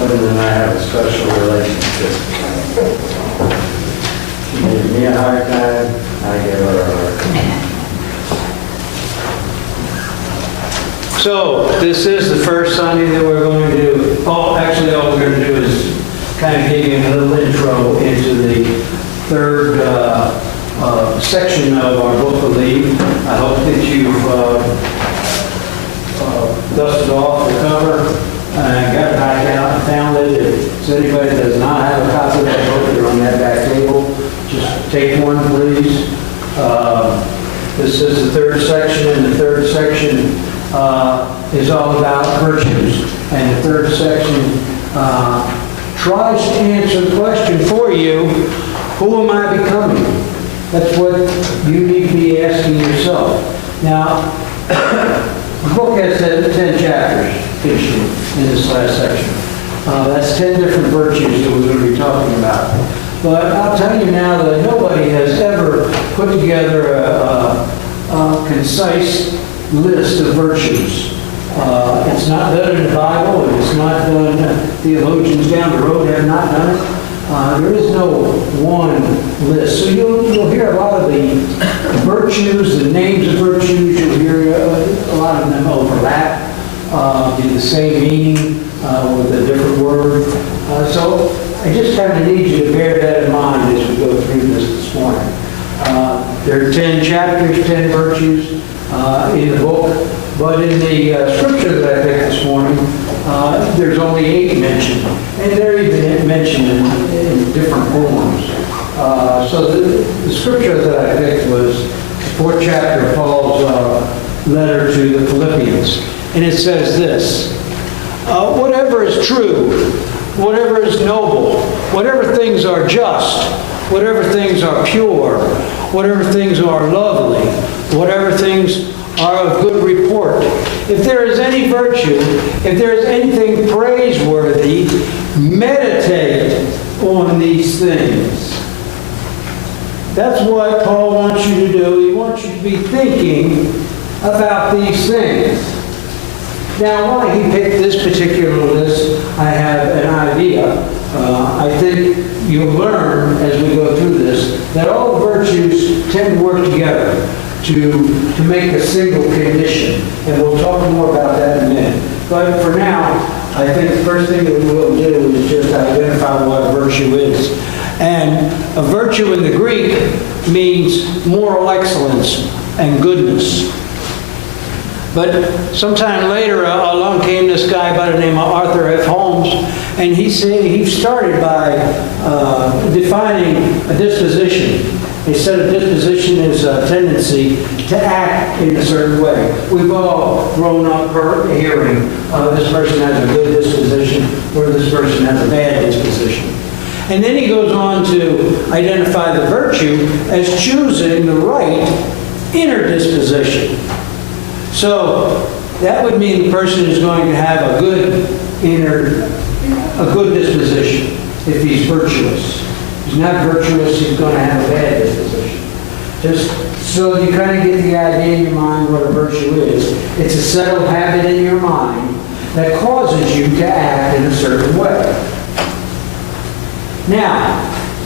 Other than I have a special relationship. She gives me a hard time, I give her a hard time. So, this is the first Sunday that we're going to do. Oh, actually, all we're going to do is kind of give you a little intro into the third section of our book of Leave. I hope that you've dusted off the cover and got it back out and found it. If anybody does not have a copy of that book, they're on that back table. Just take one, please. This is the third section, and the third section is all about virtues. And the third section tries to answer the question for you, who am I becoming? That's what you need to be asking yourself. Now, the book has 10 chapters in this last section. That's 10 different virtues that we're going to be talking about. But I'll tell you now that nobody has ever put together a concise list of virtues. It's not done in the Bible, and it's not done, theologians down the road have not done it. There is no one list. So you'll hear a lot of the virtues, the names of virtues, you'll hear a lot of them overlap, the same meaning with a different word. So I just kind of need you to bear that in mind as we go through this morning. There are 10 chapters, 10 virtues in the book, but in the scripture that I picked this morning, there's only 8 mentioned, and they're even mentioned in different forms. So the scripture that I picked was the 4th chapter of Paul's letter to the Philippians, and it says this: whatever is true, whatever is noble, whatever things are just, whatever things are pure, whatever things are lovely, whatever things are of good report, if there is any virtue, if there is anything praiseworthy, meditate on these things. That's what Paul wants you to do. He wants you to be thinking about these things. Now, why he picked this particular list, I have an idea. I think you'll learn as we go through this that all the virtues tend to work together to make a single condition. And we'll talk more about that in a minute. But for now, I think the first thing that we will do is just identify what a virtue is. And a virtue in the Greek means moral excellence and goodness. But sometime later, along came this guy by the name of Arthur F. Holmes, and he started by defining a disposition. He said a disposition is a tendency to act in a certain way. We've all grown up hearing this person has a good disposition or this person has a bad disposition. And then he goes on to identify the virtue as choosing the right inner disposition. So that would mean the person is going to have a good disposition if he's virtuous. If he's not virtuous, he's going to have a bad disposition. Just so you kind of get the idea in your mind what a virtue is. It's a settled habit in your mind that causes you to act in a certain way. Now,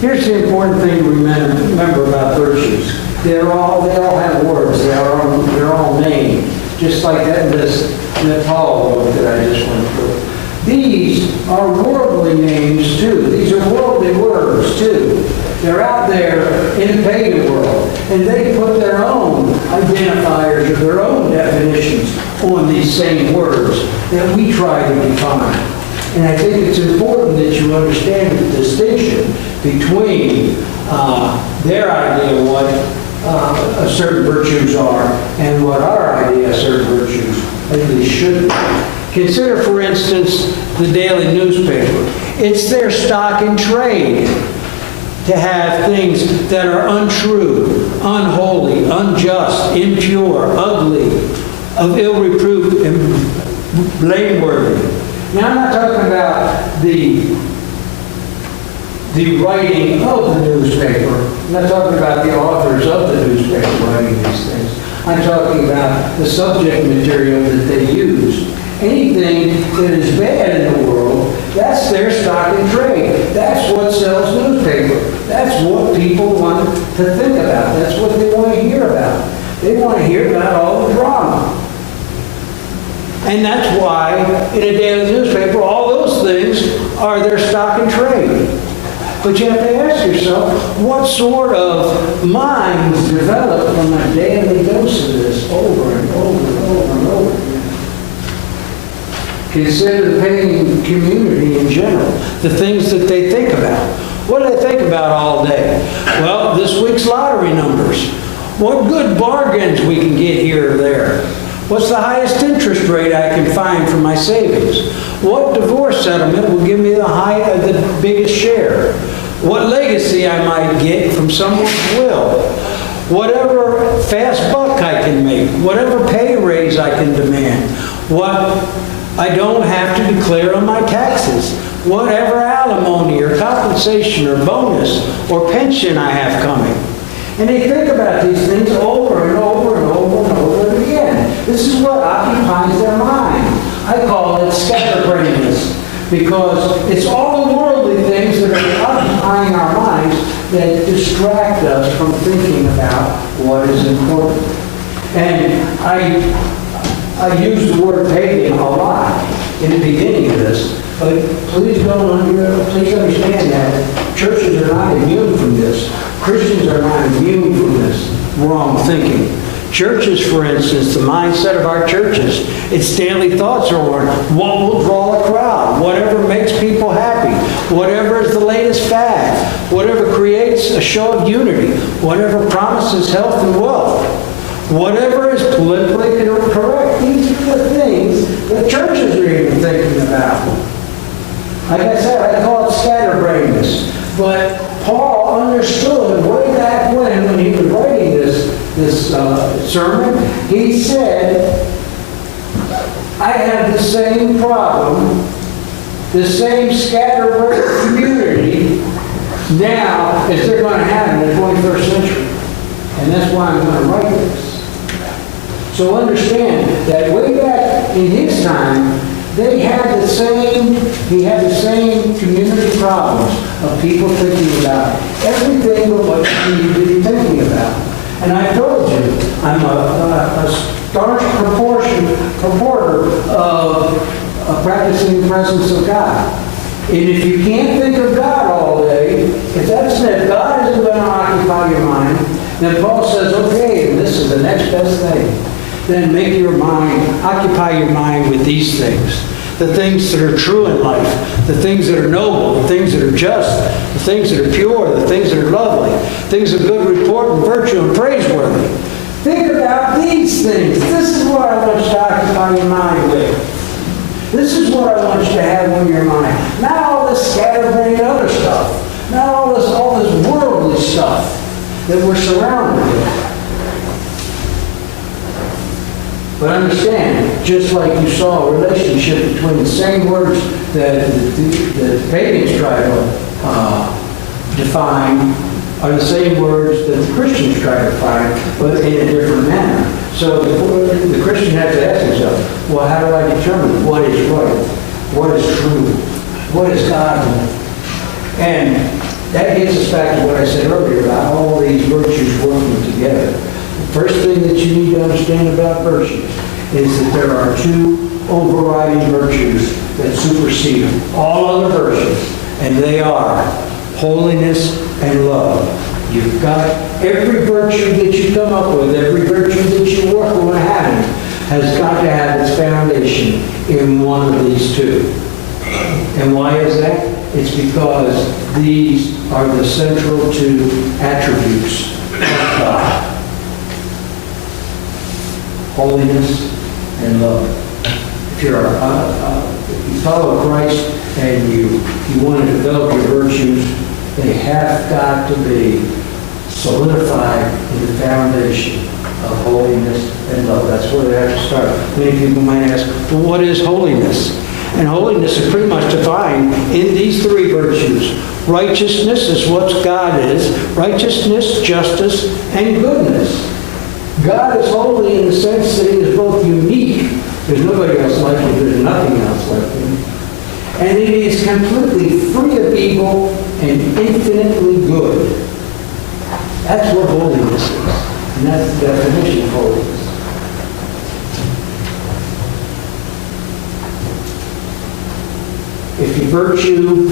here's the important thing to remember about virtues. They all have words. They're all named, just like that list that Paul wrote that I just went through. These are worldly names too. These are worldly words too. They're out there in the pagan world, and they put their own identifiers or their own definitions on these same words that we try to define. And I think it's important that you understand the distinction between their idea of what certain virtues are and what our idea of certain virtues at least should be. Consider, for instance, the daily newspaper. It's their stock in trade to have things that are untrue, unholy, unjust, impure, ugly, of ill repute, and blameworthy. Now, I'm not talking about the writing of the newspaper. I'm not talking about the authors of the newspaper writing these things. I'm talking about the subject material that they use. Anything that is bad in the world, that's their stock in trade. That's what sells newspaper. That's what people want to think about. That's what they want to hear about. They want to hear about all the drama. And that's why in a daily newspaper, all those things are their stock in trade. But you have to ask yourself, what sort of minds develop from a daily dose of this over and over and over and over again? Consider the pagan community in general, the things that they think about. What do they think about all day? Well, this week's lottery numbers. What good bargains we can get here or there. What's the highest interest rate I can find for my savings? What divorce settlement will give me the biggest share? What legacy I might get from someone's will? Whatever fast buck I can make, whatever pay raise I can demand, what I don't have to declare on my taxes, whatever alimony or compensation or bonus or pension I have coming. And they think about these things over and over and over and over again. This is what occupies their mind. I call it scatterbrainness, because it's all the worldly things that are occupying our minds that distract us from thinking about what is important. And I use the word pagan a lot in the beginning of this, but please understand that churches are not immune from this. Christians are not immune from this wrong thinking. Churches, for instance, the mindset of our churches, its daily thoughts are what will draw a crowd, whatever makes people happy, whatever is the latest fad, whatever creates a show of unity, whatever promises health and wealth, whatever is politically correct. These are the things that churches are even thinking about. Like I said, I call it scatterbrainness. But Paul understood way back when he was writing this sermon, he said, I have the same problem, the same scatterbrained community now as they're going to have in the 21st century. And that's why I'm going to write this. So understand that way back in his time, he had the same community problems of people thinking about everything but what you need to be thinking about. And I told you, I'm a staunch supporter of practicing the presence of God. And if you can't think of God all day, if God isn't going to occupy your mind, then Paul says, okay, this is the next best thing. Then occupy your mind with these things. The things that are true in life, the things that are noble, the things that are just, the things that are pure, the things that are lovely, things of good report and virtue and praiseworthy. Think about these things. This is what I want you to occupy your mind with. This is what I want you to have on your mind. Not all this scatterbrained other stuff. Not all this worldly stuff that we're surrounded with. But understand, just like you saw a relationship between the same words that the pagans try to define are the same words that the Christians try to define, but in a different manner. So the Christian has to ask himself, well, how do I determine what is right? What is true? What is godly? And that gets us back to what I said earlier about all these virtues working together. The first thing that you need to understand about virtues is that there are two overriding virtues that supersede all other virtues, and they are holiness and love. You've got every virtue that you come up with, every virtue that you work on having, has got to have its foundation in one of these two. And why is that? It's because these are the central two attributes of God. Holiness and love. If you're if you follow Christ and you want to develop your virtues, they have got to be solidified in the foundation of holiness and love. That's where they have to start. Many people might ask, well, what is holiness? And holiness is pretty much defined in these three virtues. Righteousness is what God is. Righteousness, justice, and goodness. God is holy in the sense that he is both unique. There's nobody else like him. There's nothing else like him. And he is completely free of evil and infinitely good. That's what holiness is. And that's the definition of holiness. If the virtue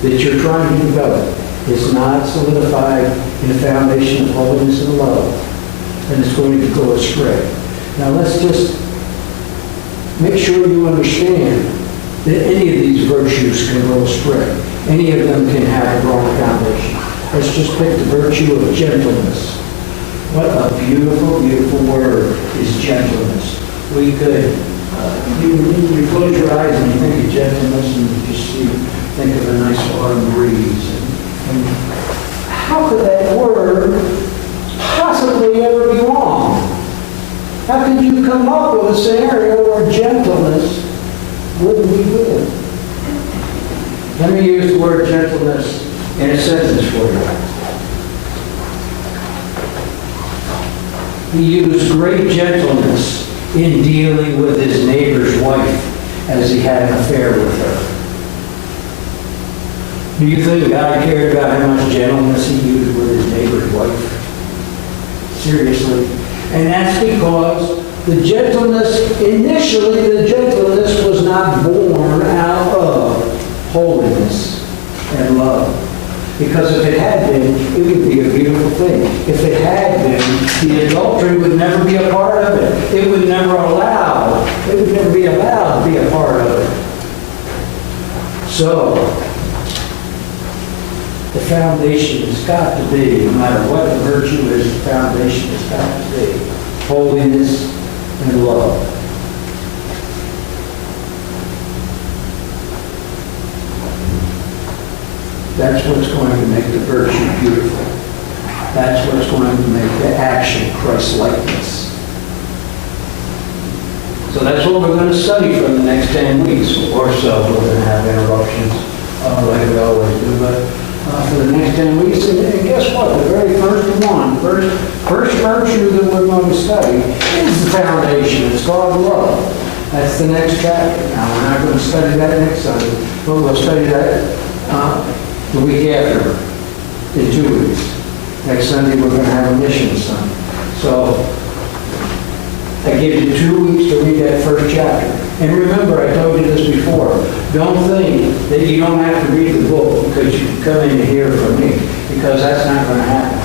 that you're trying to develop is not solidified in the foundation of holiness and love, then it's going to go astray. Now let's just make sure you understand that any of these virtues can go astray. Any of them can have a wrong foundation. Let's just pick the virtue of gentleness. What a beautiful, beautiful word is gentleness. We could, you close your eyes and you think of gentleness and you just think of a nice autumn breeze. And how could that word possibly ever be wrong? How could you come up with a scenario where gentleness wouldn't be good? Let me use the word gentleness in a sentence for you. He used great gentleness in dealing with his neighbor's wife as he had an affair with her. Do you think God cared about how much gentleness he used with his neighbor's wife? Seriously. And that's because the gentleness, initially the gentleness was not born out of holiness and love. Because if it had been, it would be a beautiful thing. If it had been, the adultery would never be a part of it. It would never be allowed to be a part of it. So, the foundation has got to be, no matter what the virtue is, the foundation has got to be holiness and love. That's what's going to make the virtue beautiful. That's what's going to make the action Christ-likeness. So that's what we're going to study for the next 10 weeks or so. We're going to have interruptions like we always do, but for the next 10 weeks. And guess what? The very first virtue that we're going to study is the foundation. It's called love. That's the next chapter. Now, we're not going to study that next Sunday, but we'll study that the week after, in 2 weeks. Next Sunday, we're going to have a mission Sunday. So, I give you 2 weeks to read that first chapter. And remember, I told you this before, don't think that you don't have to read the book because you can come in to hear from me, because that's not going to happen.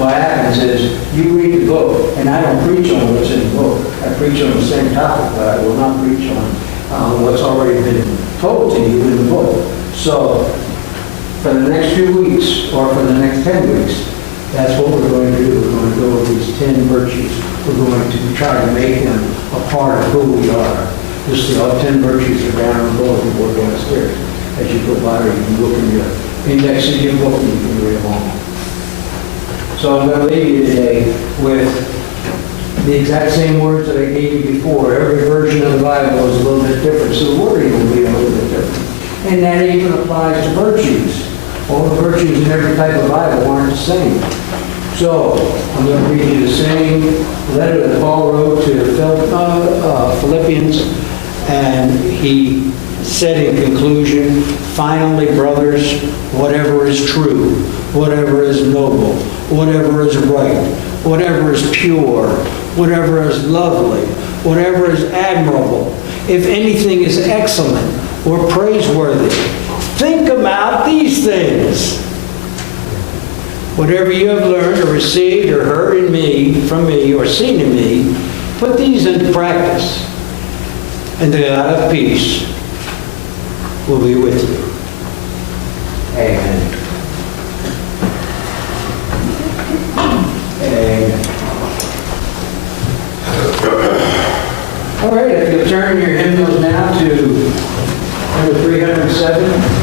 What happens is, you read the book, and I don't preach on what's in the book. I preach on the same topic, but I will not preach on what's already been told to you in the book. So, for the next few weeks, or for the next 10 weeks, that's what we're going to do. We're going to go over these 10 virtues. We're going to try to make them a part of who we are. Just see all 10 virtues are down on the board and we're going upstairs. As you go by, you can look in your index of your book and you can read them all. So I'm going to leave you today with the exact same words that I gave you before. Every version of the Bible is a little bit different, so the wording will be a little bit different. And that even applies to virtues. All the virtues in every type of Bible aren't the same. So, I'm going to read you the same letter that Paul wrote to Philippians, and he said in conclusion, finally, brothers, whatever is true, whatever is noble, whatever is right, whatever is pure, whatever is lovely, whatever is admirable, if anything is excellent or praiseworthy, think about these things. Whatever you have learned or received or heard from me, or seen in me, put these into practice. And the God of peace, will be with you. Amen. Amen. All right, if you'll turn your hymnals now to number 307.